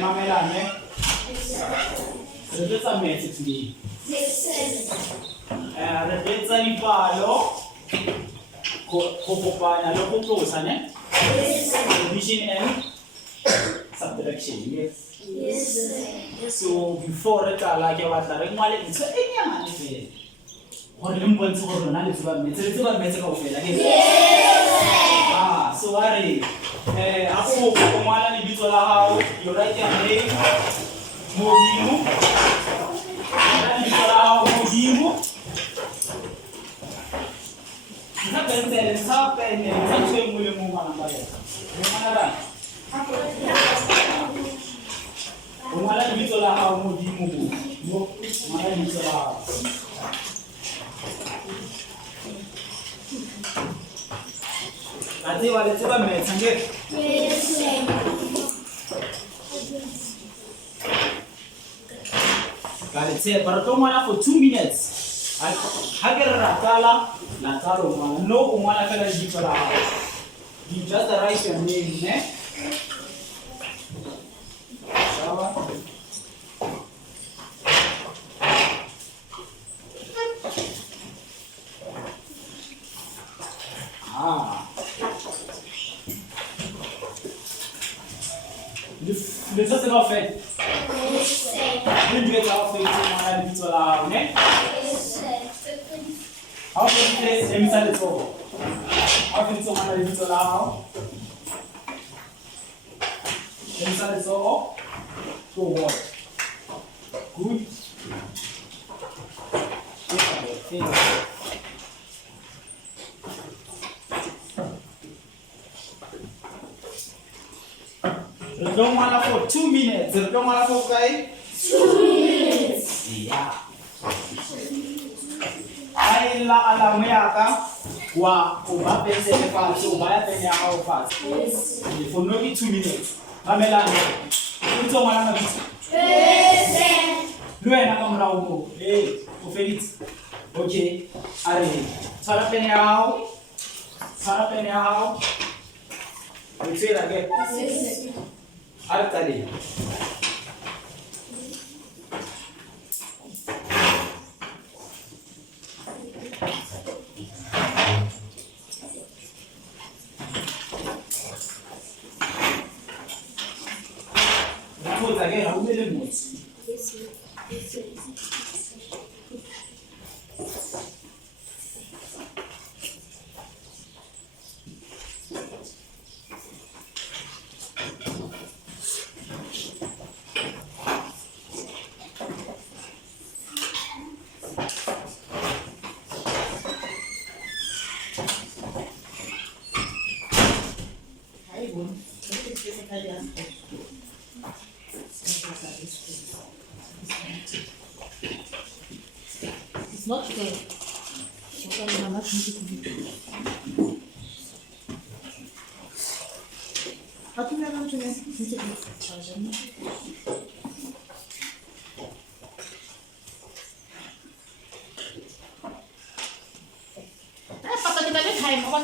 Mamelane. Re tsa metsi today. Re tsa dipalo. Go kopanya le go tlosa ne? Addition and subtraction. Yes. Yes. So before re tla la ke batla re ngwale ntse e nyane fela. Gore le mpontse gore rona le tseba metsi kaofela ke. So are afo go ngwala lebitso la hao, you write your name modimo. Lebitso la hao modimo. Sa pene sa tshwe mo le mo ngwana ba yona. Ngwana ba. Ngwana lebitso la hao modimo mo ngwana lebitso la hao. Ati wale tseba metsi nge? Yes. Kale tse bara to ngwana for 2 minutes. Ha ke re ratala la tsalo ngwana no o ngwana fela lebitso la hao. You just write your name ne? Sawa. Le ça c'est pas fait. Le duet a fait tout mon habitude là, ne? How can you play emisale to? How can you mon habitude là? Emisale to? To what? Good. We don't want for 2 minutes. We don't want for 2 minutes. Yeah. Ay la alam yaka wa uba pese le fast uba ya penya au fast. Yes. For no 2 minutes. Mamelane. Utso mwana na bitso. Present. Luena ka mora umo. O Felix. Okay. Are. Tsara penya au. Tsara penya au. Repeat again. Yes. Artali. Repeat again. How many minutes? It's not fair.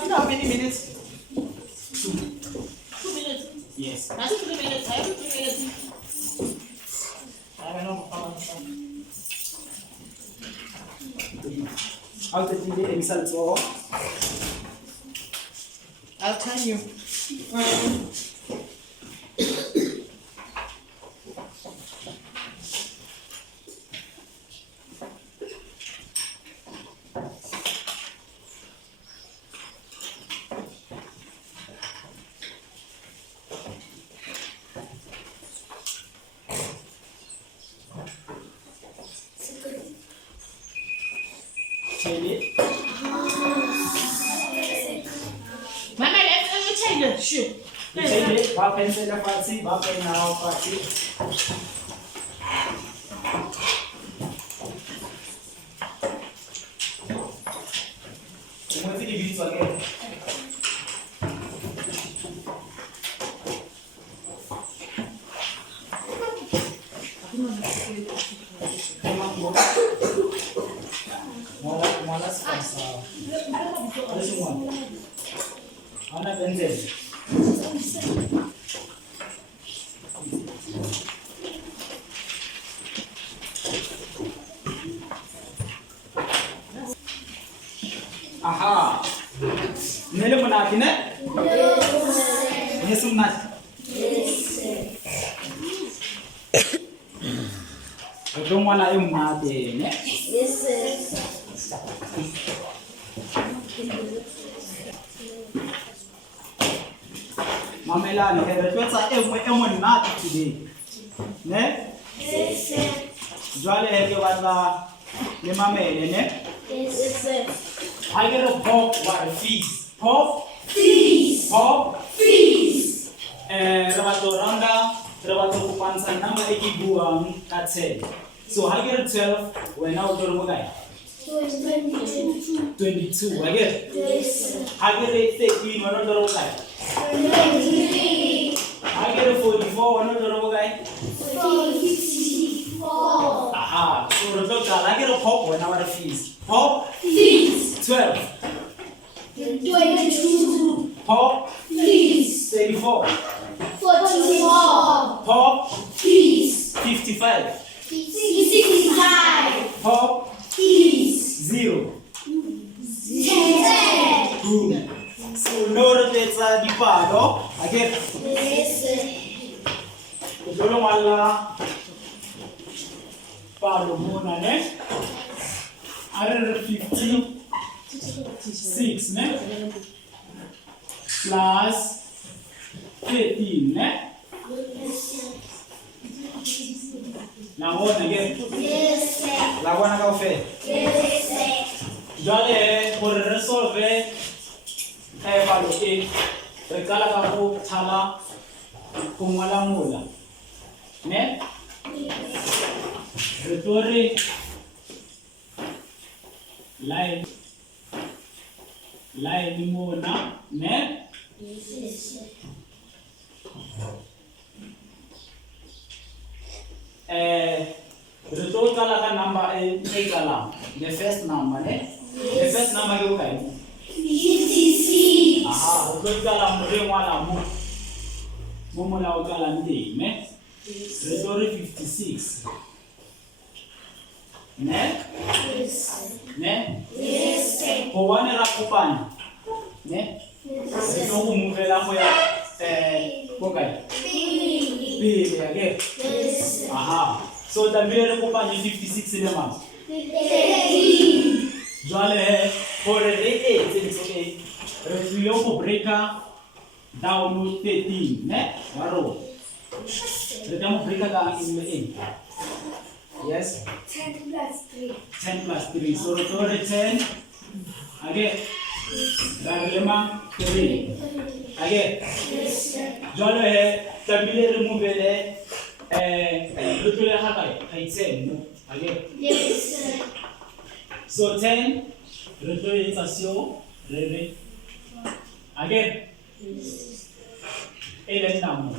How many minutes? 2. 2 minutes. Yes. That's 3 minutes. I have 3 minutes. I don't know. How to do the emisale to? I'll tell you. Mama, let's change the shoe. Va pensare a farsi, va pensare a farsi. Come ti diviso again? Mala scansa. Adesso muovo. Anna Benzel. monate ne? Yes monate. Ito ngwana e monate ne? Mamelane re tloetsa e nngwe e monate today. Ne? Jwale ke batla le mamele ne? I get a pop or fees. Pop? Fees. Pop? Fees. Re batla randa, re batla go pantsha number e ke buang ka 10. So I get a 12 when I was doing what 22. I get. I get a 13 when I was doing what 23. I get a 44 when I was doing what 44. Aha. So the doctor, I get a pop when I was fees. Pop? Fees. 12. 22. Pop? Fees. 34. 44. Pop? Fees. 55. 65. Pop? Fees. 0. 10. Boom. So no rotetsa dipalo. I get. Ke tlo ngwala palo mona ne? A re 56 ne? Plus 13 ne? La bona again. La bona kaofela. Jwale gore re solve palo e re qala ka go thala go ngwala mola ne? Re tlo re line mona ne? Re tlo qala ka number e qalang, the first number ne? The first number ke bokae? 56. Aha, re tlo qala mo re ngwala mo mola o qalang teng ne? Re tlo re 56 ne? Ne? Go bona ra kopanya ne? Re tlo go movela go ya bokae? Pele ya ke? Aha. So tlamehile re kopanye 56 le mang? 13. Jwale gore re etse ntho e re tlile go breaka down 13 ne? Wa rona. Re tla mo breaka ka eng e? Yes? 10 plus 3. 10 plus 3. So re tlo re 10 again. Ra re mang 3 again. Jwale tlamehile re movele re tlo le ga kae? Ga 10 no? Again. So 10, re tlo etsa seo, re again. Ele namo.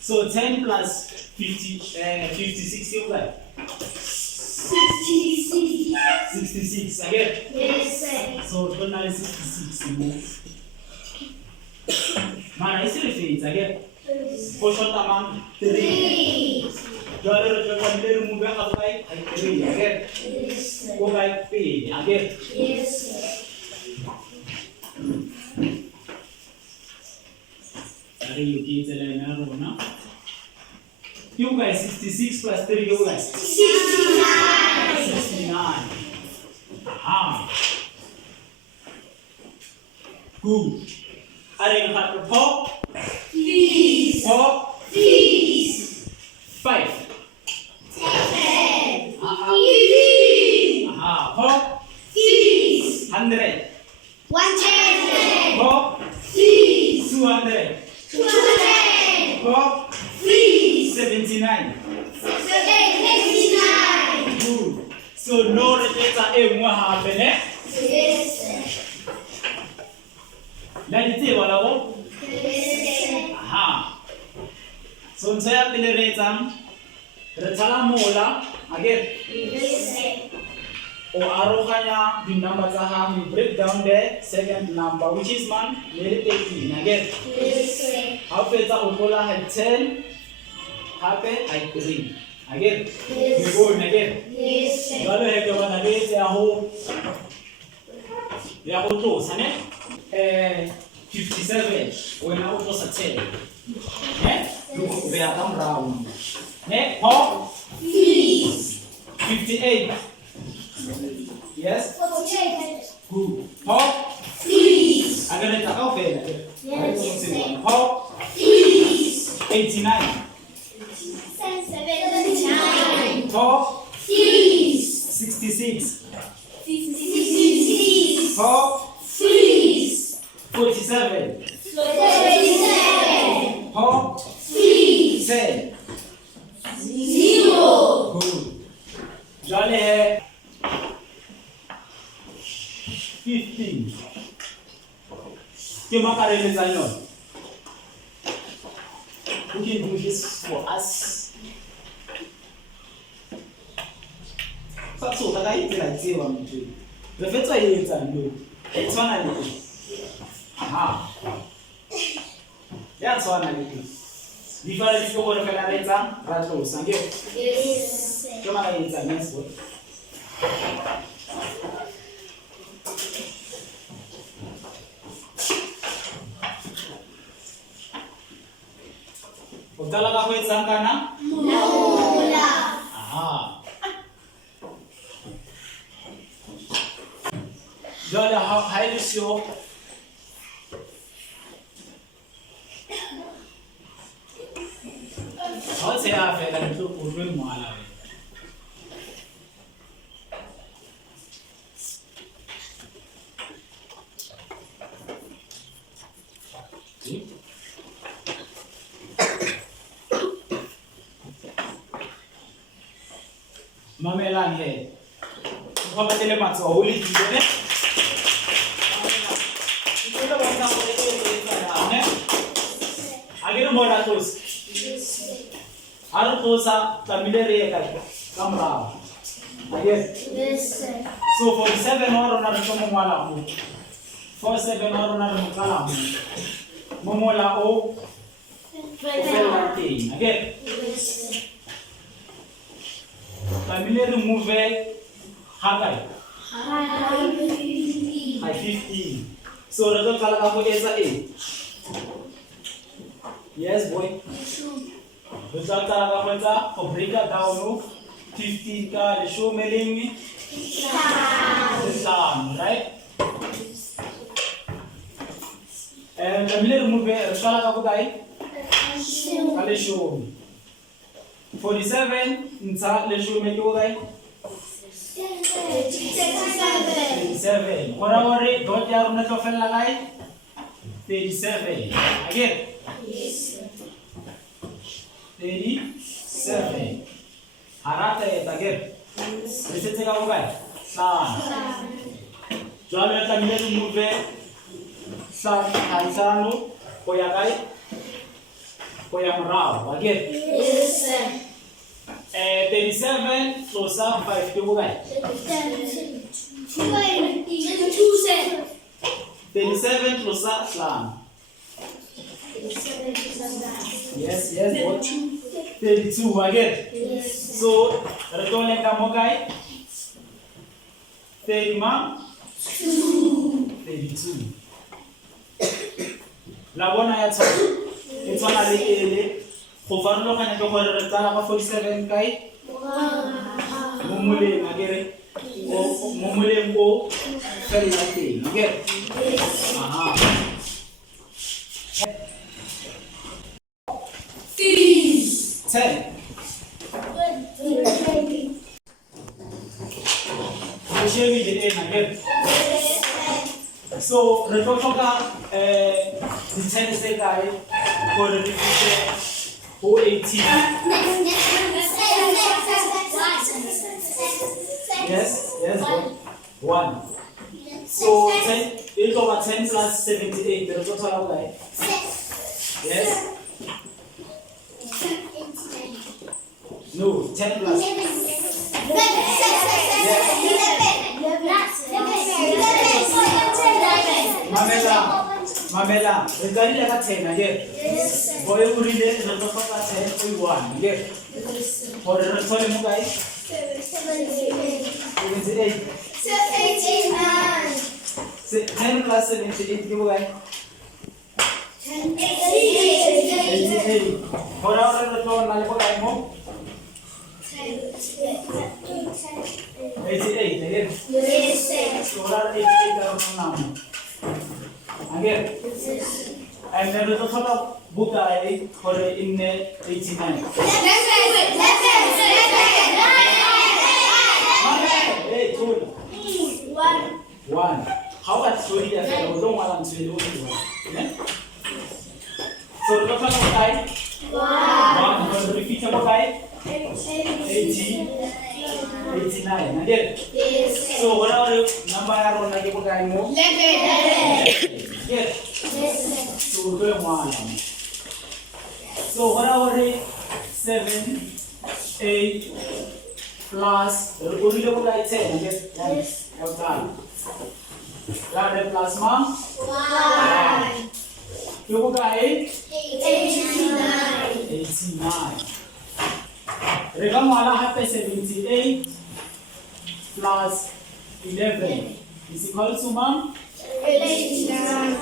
So 10 plus 56 is what? 66 again. So total is 66 more. Mara is it again. For short amount 3. Jwale re tlo tlamehile re move ka kae? 3 again. Go kae pele again. Are you kids line na rona? You guys 66 plus 3 you guys 69. Aha. Good. Are you happy? Pop. Fees. Pop. Fees. 5. 10. Aha. Fees. Aha. Pop. Fees. 100. 100. Pop. Fees. 200. 200. Pop. Fees. 79. 79. Good. So no repeat e nngwe hape ne? La ditse wala go? Aha. So ntse ya pele re etsang re thala mola again. O aroganya di number tsa ha, we break down the second number which is man le 13 again. Ha o fetsa o tlola ha 10 hape ha 3 again. We go again. Jwale he ke batla le etse ya go tlosa ne? 57 wena o tlosa 10 ne look be a round ne pop Please. 58 yes 48. good pop Please. agora tá ao ver Yes. pop Please. 89 79. pop Please. 66 Please. pop Please. 47 47. pop Please. 10 0. good jolly 15 que macarena zanyon who can do this for us satsoka ka itsela tsewa motho re fetsa e etsang lo e tshwana le aha ya tshwana le di fara di go re fela re etsa ra tlosa ke Yes. ke maka e etsa next word o tala ka go etsang kana Mola. aha jole ha ile sio ha se a fela ntlo o re moala we Mamelang he. Go batele matso ho le dilo ne. Ke le bona go le ke ne. A ke re mo ra tlos. A re tlosa tamile re ka ka morao. Yes. Yes. So 47 wa rona re tlo mo ngwala mo. 47 wa rona re mo kala mo. Mo mola o fela teng. Again. Tamile re move hakai. Hi 15. So re tlo kala ka go etsa e. Yes boy. Re tla kala ka go etsa go break it down 15 ka le show meling right? Tamile re move re kala ka go kai ka le show 47 ntsha le show me ke go kai 37. Ora ore dot ya rona tlo fella kae 37 again 37 harata eta again re setse ka go kae sa jwale tla mile re move sa hansano go ya kae go ya morao again 37 plus 5 ke go kae 37 plus 5 yes what 32 again so re tlo leka mo kae 30 ma 32 la bona ya tsho e tswana le ele go farologanya ke gore re tsala ka 47 kae mo moleng akere mo moleng o fela teng okay aha Please. 10 Shemi the end again. So re tlo tlhoka di 10 tse kae gore re fitlhe go 18. Yes, 1. So 10 it over 10 plus 78 re tlo thola kae? Yes. No, 10 plus. Mamela, re ka dile ka 10 again. Boy o rile re tlo tlhoka 10 o 1 again. Gore re thole mo kae? 78. 10 plus 78 ke bokae? 88. Ora re to na le bokai mo. 88 again. So ora 88 ka ro na mo. Again. And then the sort of bukai for in 89. Hey, good. 1. How about story that I don't want to do it? So the total of bukai 1. Because the repeat of bukai 89. Again. So what are the number around like bukai mo? Yes. So we're going to So what are the 7, 8 plus? We're going to go like 10. Yes. Well done. That plus ma? 1. You go guys. 89. Remember, I have 78 plus 11 is equal to ma'am? 89.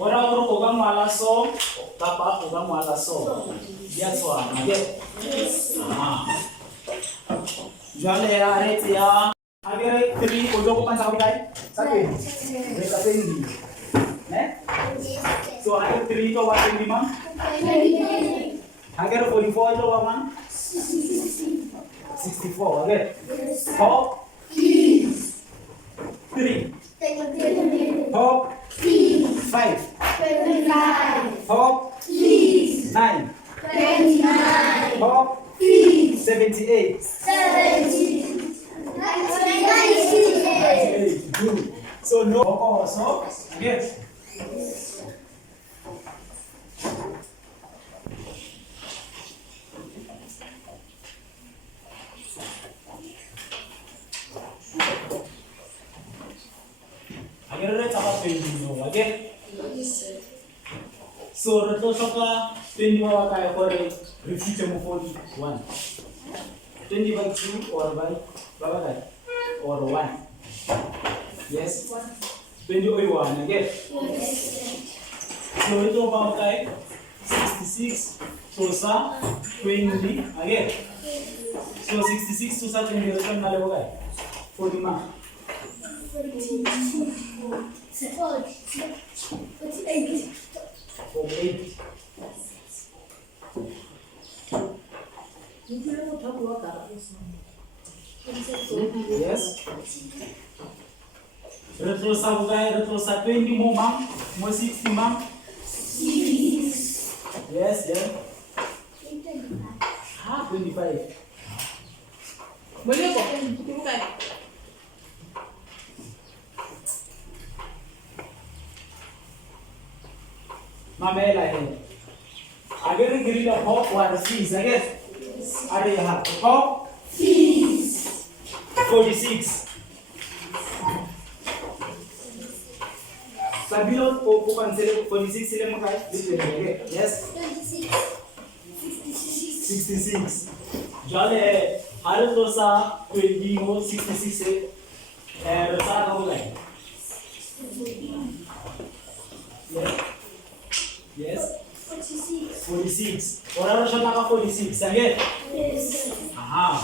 Ora oga mwala so, tapa oga mwala so. That's why. Okay. Jale ya rete ya. Agere 3 ojo ko pansa kai. Sabi. Reka tendi. Ne? So agere 3 to what tendi ma'am? Agere 44 to what ma'am? 64. Okay. 4 3 4 5 4 9 4 78 Good. So no also again. Again. So the total 20 repeat 41. 20 by 2 or by or 1. Yes. 20 by 1 again. So it's about 66 to 20 again. So 66 to 20 return 40 mark. 48. Yes. Retrosa 20 more ma'am, more 60 ma'am. Yes, then. 25. Boleh kok? Bukan. Mamela है आगे भी गिरी लो hop वाला seize आगे अरे यहाँ hop 46 सभी लोग को कंसीडर 46 से लेकर काय दिखेंगे यस 66 जाले हर तो सा 20 हो 66 से रसा हो गए Yes. 46. Ora siya naka 46 again. Yes. Aha.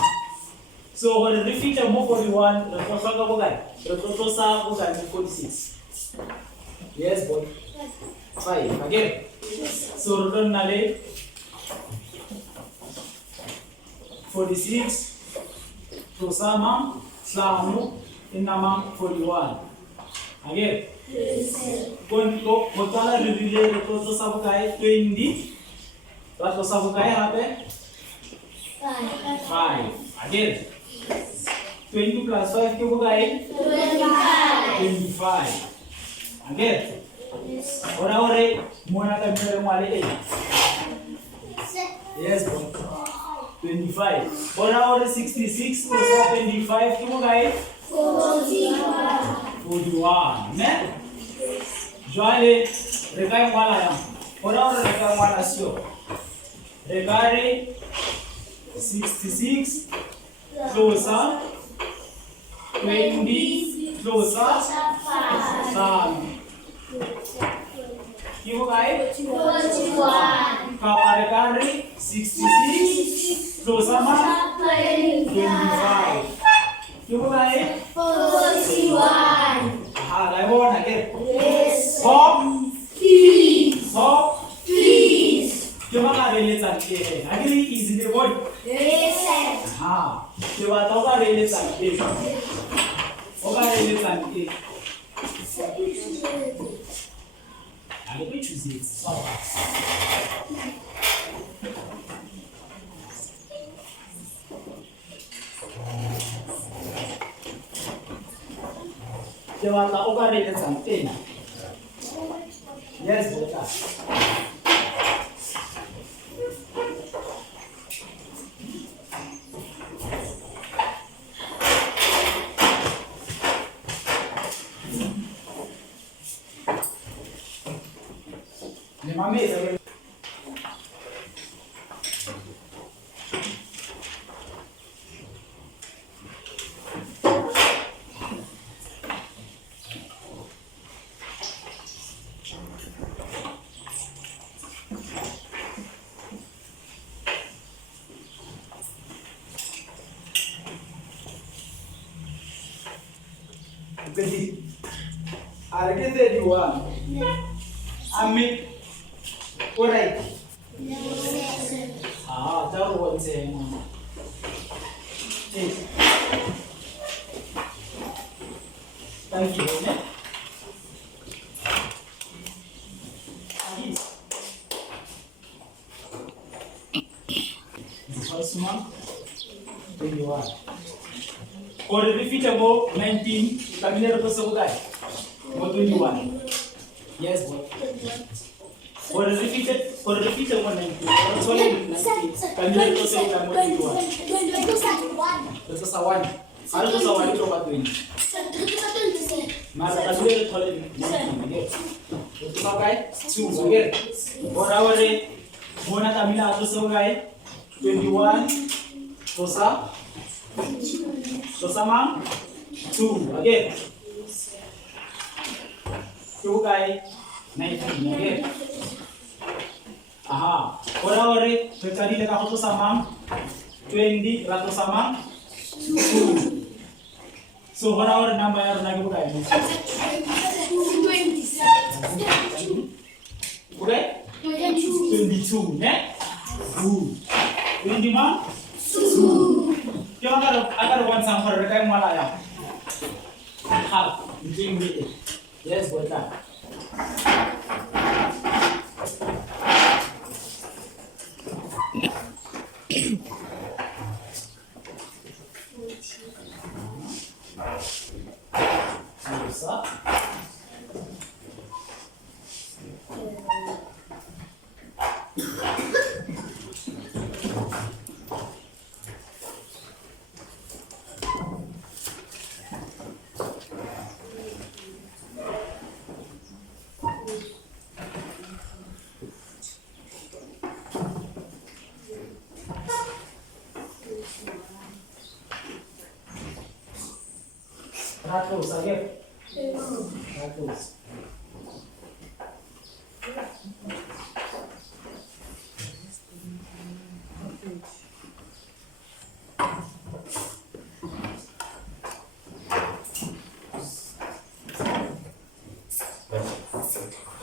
So when the repeat mo 41, retrosa ka bugay. Retrosa ko sa 46. Yes, boy. 5 again. So return nale 46 to sama slamu inama 41. Again. Kontala revile retrosa sabu kai 20. Retrosa sabu kai यहाँ पे 5. Again. 20 plus 5 क्यों होगा 25. Again. और मोना का मेरे वाले 8. Yes, bro. 25. और 66 plus 25 क्यों होगा 41. Ne? Joale rekai wala ya. Ora rekai wala sio. Rekai 66 closer 20 closer 3. Kibo guys? 41. Kaparekari 66 plus sama 25. Kibo guys? 41. Diamond again. Yes. Stop. Please. Stop. Please. Coba kalian lihat saja. Agree easy the word. Yes. Coba tahu kalian lihat saja. Coba kalian lihat saja. Ada pun cuci. Coba tahu kalian lihat saja. Yes, betul. Lima mesa. Jadi, harga tadi uang. Amit, alright. Taruh uang saya. Thank you. The first one, 21. For the repeat about 19, kami na rin sa ugay. About 21. Yes, boy. For the repeat about 19. For the 19, kami na rin sa ugay about 21. Ito sa 1. Ano ito sa 1 ito ba 20? Masa kami na rin sa 19. Ito sa ugay? 2. Again. For our rate, muna kami na ito sa ugay. 21. Tosa? Tosa ma'am? 2. Again. 2 kay 19. Again. Aha. Ora ore, tadi lega ako sa ma'am. 20 rato sa ma'am. 2. So ora ore number lagi po kayo. 27. Okay? 22, ne? 20 ma'am? Kaya agar one sampai mereka yang malah ya. Hal, between me. Yes, buat tak. Bisa. Ratus, okay? Ratus.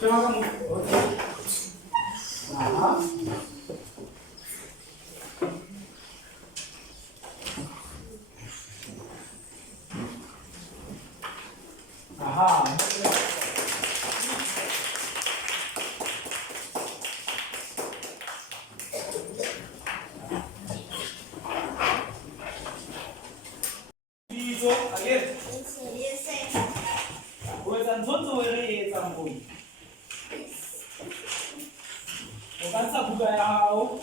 Coba kamu. Nah. Aha. Itu akhir. Buatan sonso ini sambung. Bukan sabuga yang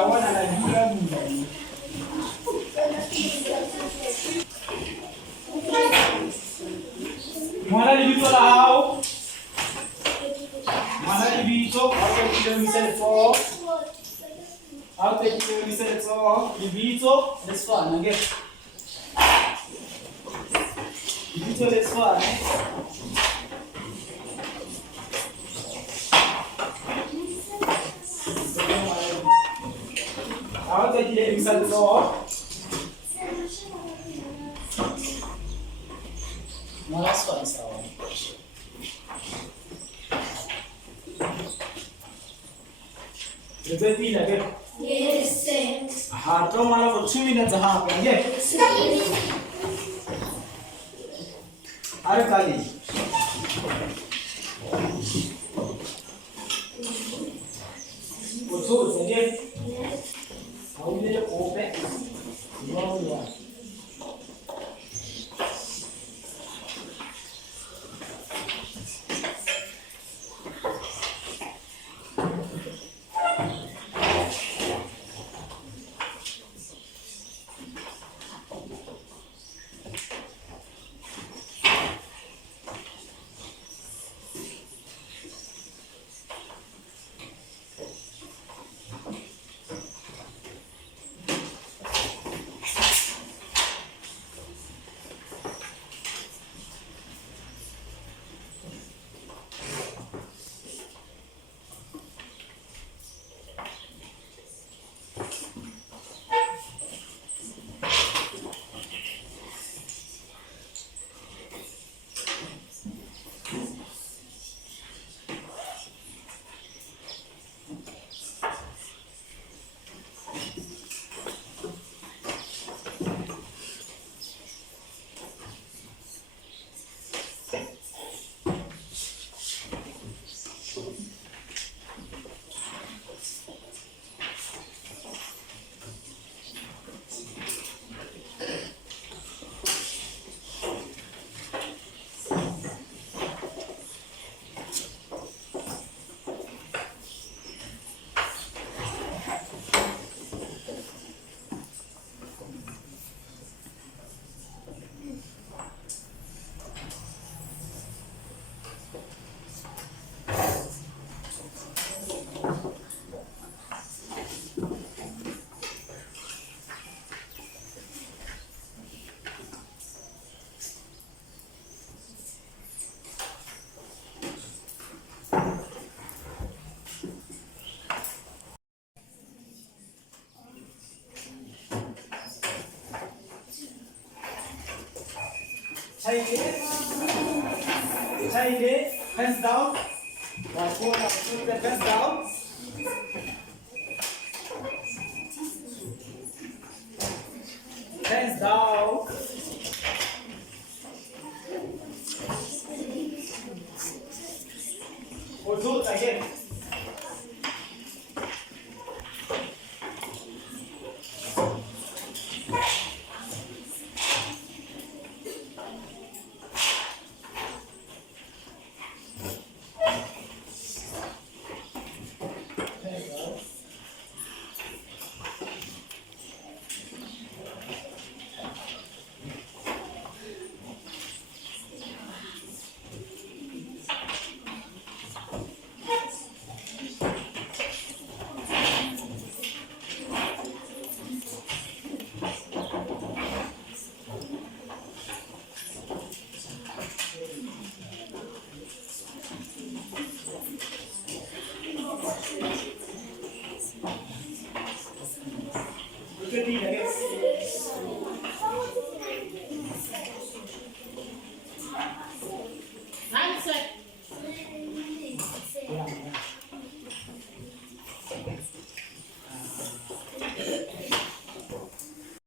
Kawana na jula mundani. Mwana libito la hao. Mwana libito. Hapo kile misele for. Hapo kile misele for. Libito. Let's fun again. Libito let's fun. Hapo kile misele for. No, that's fine, so. Repeat again. Yes, sir. Throw one for 2 minutes and a half again. Arkali. What's again? How will you open? No, yeah. Chaile, hands down. Hands down. Hands down. Hold again.